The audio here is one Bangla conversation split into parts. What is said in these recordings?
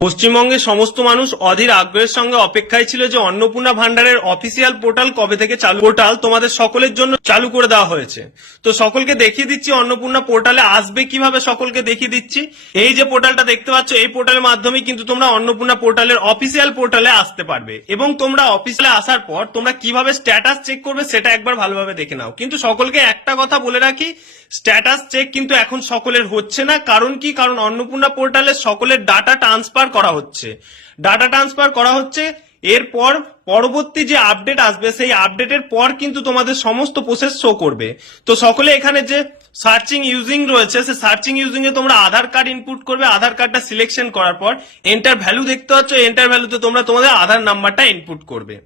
পশ্চিমবঙ্গের সমস্ত মানুষ অধীর আগ্রহের সঙ্গে অপেক্ষায় ছিল যে অন্নপূর্ণা ভান্ডারের অফিসিয়াল পোর্টাল কবে থেকে চালু। পোর্টাল তোমাদের সকলের জন্য চালু করে দেওয়া হয়েছে। তো সকলকে দেখিয়ে দিচ্ছি অন্নপূর্ণা পোর্টালে আসবে কিভাবে, সকলকে দেখিয়ে দিচ্ছি। এই যে পোর্টালটা দেখতে পাচ্ছ, এই পোর্টালের মাধ্যমে কিন্তু তোমরা অন্নপূর্ণা পোর্টালের অফিসিয়াল পোর্টালে আসতে পারবে এবং তোমরা অফিসিয়ালে আসার পর তোমরা কিভাবে স্ট্যাটাস চেক করবে সেটা একবার ভালোভাবে দেখে নাও। কিন্তু সকলকে একটা কথা বলে রাখি, স্ট্যাটাস চেক কিন্তু এখন সকলের হচ্ছে না। কারণ কি? কারণ অন্নপূর্ণা পোর্টালে সকলের ডাটা ট্রান্সফার করা হচ্ছে। এরপর পরবর্তী যে আপডেট আসবে সেই আপডেটের পর কিন্তু তোমাদের সমস্ত প্রসেস শো করবে। তো সকলে এখানে যে সার্চিং ইউজিং রয়েছে, সেই সার্চিং ইউজিং এ তোমরা আধার কার্ড ইনপুট করবে। আধার কার্ডটা সিলেকশন করার পর এন্টার ভ্যালু দেখতে পাচ্ছ, এন্টার ভ্যালুতে তোমরা তোমাদের আধার নাম্বারটা ইনপুট করবে।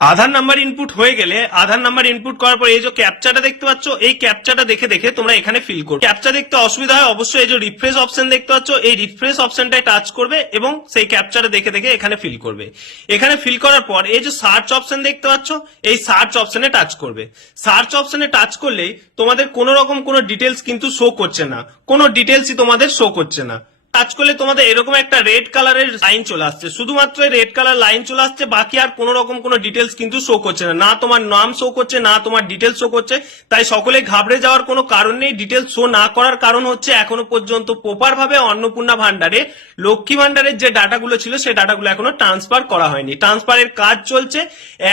আধার নাম্বার ইনপুট হয়ে গেলে আধার নাম্বার ইনপুট করার পর এই যে ক্যাপচাটা দেখতে পাচ্ছ, এই ক্যাপচাটা দেখে দেখে তোমরা এখানে ফিল করবে। ক্যাপচা দেখতে অসুবিধা হয় অবশ্যই এই যে রিফ্রেশ অপশন দেখতে পাচ্ছ, এই রিফ্রেশ অপশনটায় টাচ করবে এবং সেই ক্যাপচাটা দেখে দেখে এখানে ফিল করবে। এখানে ফিল করার পর এই যে সার্চ অপশন দেখতে পাচ্ছ, এই সার্চ অপশনে টাচ করবে। সার্চ অপশনে টাচ করলেই তোমাদের কোনো রকম কোনো ডিটেলস কিন্তু শো করছে না, কোনো ডিটেলসই তোমাদের শো করছে না। টাচ করলে তোমাদের এরকম একটা রেড কালারের লাইন চলে আসছে, শুধুমাত্র রেড কালার লাইন চলে আসছে, বাকি আর কোন রকম কোনো ডিটেলস কিন্তু শো করছে না। না তোমার নাম শো করছে, না তোমার ডিটেলস শো করছে। তাই সকলে ঘাবড়ে যাওয়ার কোনো কারণ নেই। ডিটেলস শো না করার কারণ হচ্ছে এখনো পর্যন্ত প্রপার ভাবে অন্নপূর্ণা ভান্ডারে লক্ষ্মী ভান্ডারের যে ডাটাগুলো ছিল সেই ডাটাগুলো এখনো ট্রান্সফার করা হয়নি। ট্রান্সফারের কাজ চলছে।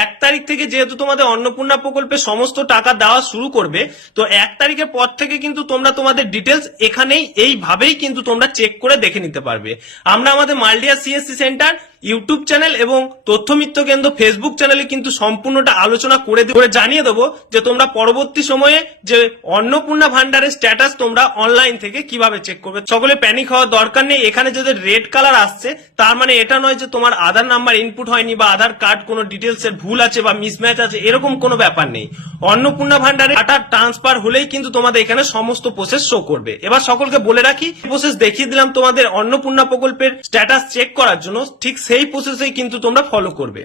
1 তারিখ থেকে যেহেতু তোমাদের অন্নপূর্ণা প্রকল্পে সমস্ত টাকা দেওয়া শুরু করবে, তো 1 তারিখের পর থেকে কিন্তু তোমরা তোমাদের ডিটেলস এখানেই এইভাবেই কিন্তু তোমরা চেক করে দেখে নিতে পারবে। আমরা আমাদের মালডিয়া সিএসসি সেন্টার ইউটিউব চ্যানেল এবং তথ্যমিত্র কেন্দ্র ফেসবুক চ্যানেলে কিন্তু সম্পূর্ণটা আলোচনা করে জানিয়ে দেবো যে তোমরা পরবর্তী সময়ে যে অন্নপূর্ণা ভান্ডারের স্ট্যাটাস তোমরা অনলাইন থেকে কিভাবে চেক করবে। সকলে প্যানিক হওয়ার দরকার নেই। এখানে যদি রেড কালার আসছে তার মানে এটা নয় যে তোমার আধার নাম্বার ইনপুট হয়নি বা আধার কার্ড কোনো ডিটেলস এর ভুল আছে বা মিসম্যাচ আছে, এরকম কোনো ব্যাপার নেই। অন্নপূর্ণা ভান্ডারে ডাটা ট্রান্সফার হলেই কিন্তু তোমাদের এখানে সমস্ত প্রসেস শো করবে। এবার সকলকে বলে রাখি, প্রসেস দেখিয়ে দিলাম তোমাদের অন্নপূর্ণা প্রকল্পের স্ট্যাটাস চেক করার জন্য, ঠিক সেই প্রসেসেই কিন্তু তোমরা ফলো করবে।